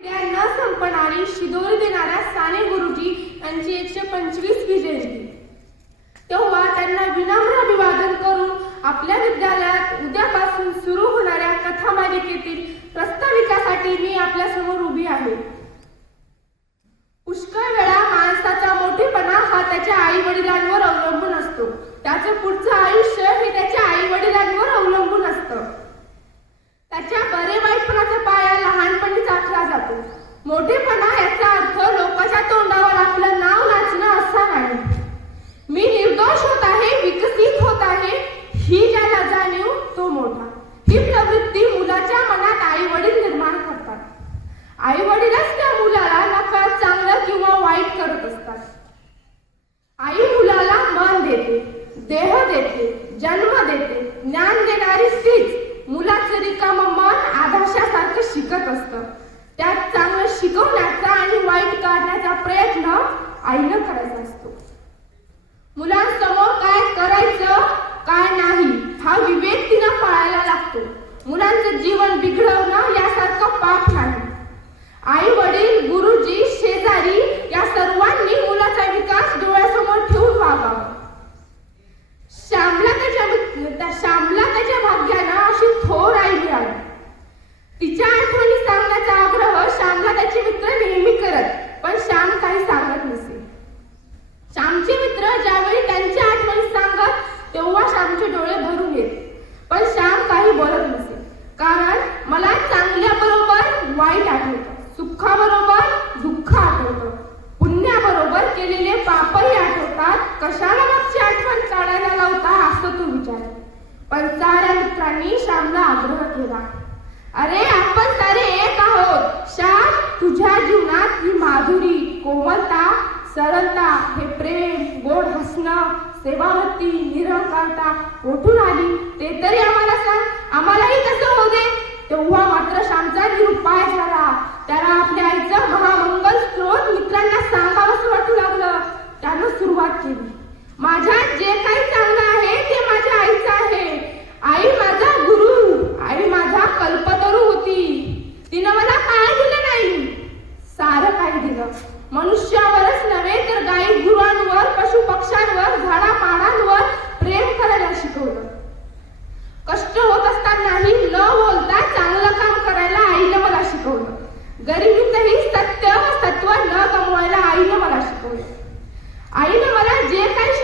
न संपणारी शिदोरी देणाऱ्या साने गुरुजी यांची एकशे पंचवीसवी जयंती तेव्हा त्यांना विनम्र अभिवादन करून आपल्या विद्यालयात उद्यापासून सुरू होणाऱ्या कथा मालिकेतील प्रस्ताविकासाठी मी आपल्यासमोर उभी आहे. पुष्कळ वेळा माणसाचा मोठेपणा हा त्याच्या आई वडिलांवर अवलंबून असतो. त्याचं पुढचं आयुष्य हे त्याच्या आई वडिलांवर अवलंबून असतं त्याच्या बरे वाईटपणाचा पाया लहानपणीच आखला जातो मोठेपणा याचा अर्थ लोकांच्या तोंडावर आपलं नाव नाचणं असा नाही. मी निर्दोष होत आहे विकसित होत आहे ही ज्याला जाणीव तो मोठा. ही प्रवृत्ती मुलाच्या मनात आई वडील निर्माण करतात. आई वडीलच त्या मुलाला नकार चांगलं किंवा वाईट करत असतात. आई मुलाला मन देते देह देते जन्म देते ज्ञान देणारी तीच मुलाचं रिकामं मन आधाशासारखं शिकत असतं. त्यात चांगलं शिकवण्याचा आणि वाईट काढण्याचा प्रयत्न आईनं करायचा असतो. मुलांसमोर काय करायचं काय नाही हा विवेक तिनं पाळायला लागतो. मुलांचं जीवन बिघडवणं यासारखं पाप नाही. आई वडील गुरुजी शेजारी या सर्वांनी मुलाचा विकास डोळ्यासमोर ठेवून व्हावा श्यामला त्याच्या त्या श्यामला त्याच्या भाग्यानं अशी थोर आई मिळाली. तिच्या आठवणी सांगण्याचा आग्रह श्यामला त्याचे मित्र नेहमी करत पण श्याम काही सांगत नसे श्यामचे मित्र ज्यावेळी त्यांच्या आठवणी सांगत तेव्हा श्यामचे डोळे भरून येत पण श्याम काही बोलत नसे कारण मला चांगल्याबरोबर वाईट आठवतं सुखाबरोबर दुःख आठवतं. पुण्याबरोबर केलेले पापही आठवतात. कशाला मागची आठवण काढायला लावता असं तू विचार. पण साऱ्या मित्रांनी श्यामला आग्रह केला. अरे आपण सारे एक आहोत. श्याम तुझ्या जीवनात ही माधुरी कोमलता सरलता हे प्रेम गोड हसणं सेवावृत्ती निरंकारता कुठून मनुष्यावरच नव्हे तर गाई गुरांवर पशु पक्ष्यांवर झाडा पानांवर प्रेम करायला शिकवलं. कष्ट होत असतानाही न बोलता चांगलं काम करायला आईनं मला शिकवलं. गरिबीतही सत्य व सत्व न गमवायला आईनं मला शिकवलं. आईनं मला जे काही